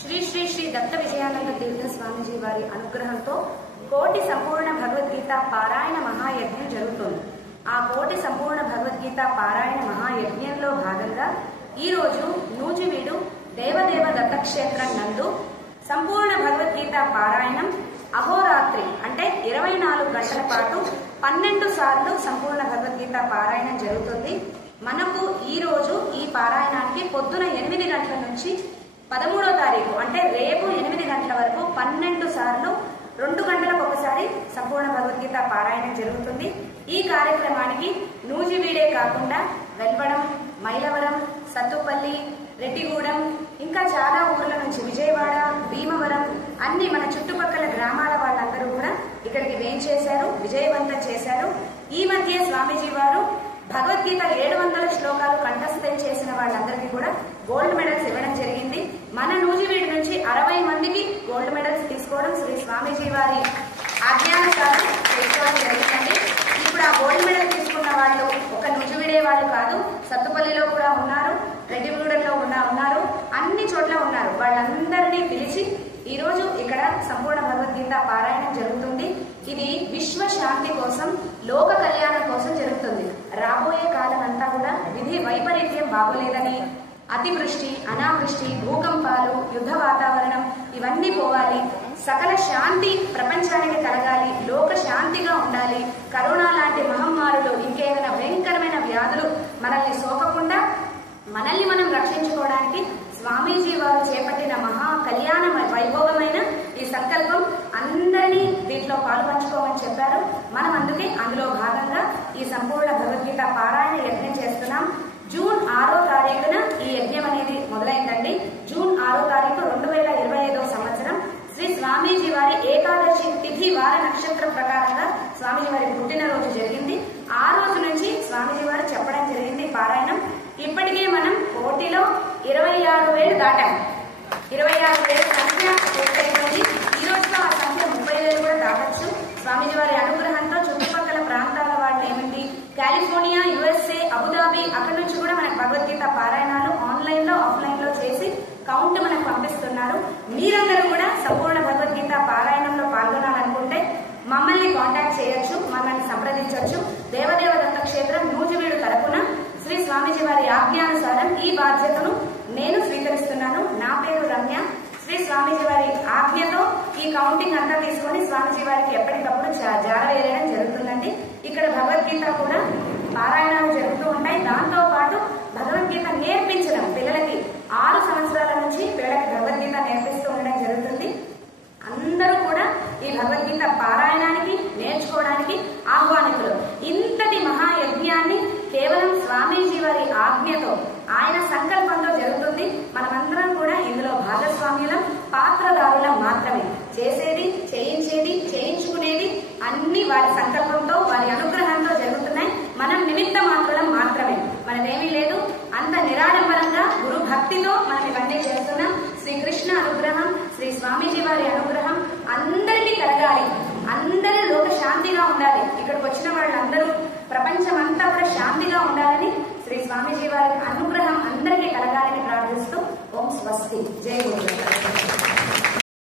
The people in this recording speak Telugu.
శ్రీ శ్రీ శ్రీ దత్త విజయానంద తీర్థ స్వామీజీ వారి అనుగ్రహంతో కోటి సంపూర్ణ భగవద్గీత పారాయణ మహాయజ్ఞం జరుగుతోంది. ఆ కోటి సంపూర్ణ భగవద్గీత పారాయణ మహాయజ్ఞంలో భాగంగా ఈ రోజు నూజివీడు దేవదేవ దత్తక్షేత్రం నందు సంపూర్ణ భగవద్గీత పారాయణం అహోరాత్రి అంటే 24 గంటల పాటు 12 సార్లు సంపూర్ణ భగవద్గీత పారాయణం జరుగుతుంది. మనకు ఈ రోజు ఈ పారాయణానికి పొద్దున 8 గంటల నుంచి 13వ తారీఖు అంటే రేపు 8 గంటల వరకు 12 సార్లు 2 గంటలకు ఒకసారి సంపూర్ణ భగవద్గీత పారాయణం జరుగుతుంది. ఈ కార్యక్రమానికి నూజివీడే కాకుండా వెల్వడం, మైలవరం, సత్తుపల్లి, రెడ్డిగూడెం ఇంకా చాలా ఊర్ల నుంచి విజయవాడ, భీమవరం అన్ని మన చుట్టుపక్కల గ్రామాల వాళ్ళందరూ కూడా ఇక్కడికి వేంచేశారు, విజయవంతం చేశారు. ఈ మధ్య స్వామీజీ వారు భగవద్గీత 700 శ్లోకాలు కంఠస్థం చేసిన వాళ్ళందరికీ కూడా గోల్డ్ మెడల్స్ ఇవ్వడం జరిగింది. మన నూజివీడు నుంచి 60 మందికి గోల్డ్ మెడల్స్ తీసుకోవడం శ్రీ స్వామీజీ వారి ఆజ్ఞానుసారం చేసుకోవడం జరుగుతుంది. ఇప్పుడు ఆ గోల్డ్ మెడల్ తీసుకున్న వాళ్ళు ఒక నూజివీడే వాళ్ళు కాదు, సత్తుపల్లిలో కూడా ఉన్నారు, రెడ్డిగూడెంలో ఉన్నారు, అన్ని చోట్ల ఉన్నారు. వాళ్ళందరినీ పిలిచి ఈ రోజు ఇక్కడ సంపూర్ణ భగవద్గీత పారాయణం జరుగుతుంది. ఇది విశ్వ శాంతి కోసం, లోక కళ్యాణం కోసం జరుగుతుంది. రాబోయే కాలం అంతా కూడా విధి వైపరీత్యం బాగోలేదని, అతివృష్టి, అనావృష్టి, భూకంపాలు, యుద్ధ వాతావరణం ఇవన్నీ పోవాలి, సకల శాంతి ప్రపంచానికి కలగాలి, లోక శాంతిగా ఉండాలి, కరోనా లాంటి మహమ్మారులు, ఇంకేదైనా భయంకరమైన వ్యాధులు మనల్ని సోకకుండా మనల్ని మనం రక్షించుకోవడానికి స్వామీజీ వారు చేపట్టిన మహా కళ్యాణ వైభోగమైన ఈ సంకల్పం అందరినీ దీంట్లో పాల్పంచుకోమని చెప్పారు. మనం అందులో భాగంగా ఈ సంపూర్ణ భగవద్గీత పారాయణ యజ్ఞం చేస్తున్నాం. జూన్ 6వ తారీఖున ఈ యజ్ఞం అనేది మొదలైందండి. జూన్ 6వ తారీఖు 2025వ సంవత్సరం శ్రీ స్వామీజీ వారి ఏకాదశి తిథి వార నక్షత్రం ప్రకారంగా స్వామీజీ వారి పుట్టినరోజు జరిగింది. ఆ రోజు నుంచి స్వామీజీ వారు చెప్పడం జరిగింది పారాయణం. ఇప్పటికే మనం కోటిలో 26,000 దాటాం. 26,000 సంఖ్య పూర్తయిపోయింది. ఈ రోజుతో ఆ సంఖ్య 30,000 కూడా దాటచ్చు. స్వామీజీ వారి అనుగ్రహంతో చుట్టుపక్కల ప్రాంతాల వాళ్ళు ఏమిటి, కాలిఫోర్నియా, USA, అబుదాబి అక్కడి నుంచి కూడా మనకు భగవద్గీత పారాయణాలు ఆన్లైన్ లో, ఆఫ్లైన్ లో చేసి కౌంట్ మనకు పంపిస్తున్నారు. మీరందరూ కూడా సంపూర్ణ భగవద్గీత పారాయణంలో పాల్గొనాలనుకుంటే మమ్మల్ని కాంటాక్ట్ చేయొచ్చు, మమ్మల్ని సంప్రదించవచ్చు. దేవదేవ దత్తక్షేత్రం నూజివీడు తరపున శ్రీ స్వామీజీ వారి ఆజ్ఞానుసారం ఈ బాధ్యతను నేను స్వీకరిస్తున్నాను. నా పేరు రమ్య. శ్రీ స్వామీజీ వారి ఆజ్ఞతో ఈ కౌంటింగ్ అంతా తీసుకొని స్వామీజీ వారికి ఎప్పటికప్పుడు జారవేయడం జరుగుతుందండి. ఇక్కడ భగవద్గీత కూడా పారాయణాలు జరుగుతూ ఉంటాయి. దాంతో పాటు భగవద్గీత నేర్పించడం, పిల్లలకి 6 సంవత్సరాల నుంచి పిల్లలకి భగవద్గీత నేర్పిస్తూ ఉండడం జరుగుతుంది. అందరూ కూడా ఈ భగవద్గీత పారాయణానికి నేర్చుకోవడానికి ఆహ్వానితులు. ఇంతటి మహాయజ్ఞాన్ని కేవలం స్వామీజీ వారి ఆజ్ఞతో, ఆయన సంకల్పంతో జరుగుతుంది. మనమందరం కూడా ఇందులో భాగస్వామ్యులం, పాత్రదారులం మాత్రమే. చేసేది, చేయించేది, చేయించుకునేది అన్ని వారి సంకల్పంతో, వారి అనుగ్రహంతో జరుగుతున్నాయి. మనం నిమిత్త మాత్రం మాత్రమే, మనమేమీ లేదు. అంత నిరాడంబరంగా గురు భక్తితో మనం ఇవన్నీ చేస్తున్నాం. శ్రీకృష్ణ అనుగ్రహం, శ్రీ స్వామీజీ వారి అనుగ్రహం అందరికీ కలగాలి. అందరూ లోక శాంతిగా ఉండాలి. ఇక్కడికి వచ్చిన వాళ్ళందరూ ప్రపంచం అంతా కూడా శాంతిగా ఉండాలని శ్రీ స్వామీజీ వారి అనుగ్రహం అందరికీ కలగాలని ప్రార్థిస్తూ ఓం స్వస్తి. జై గురు.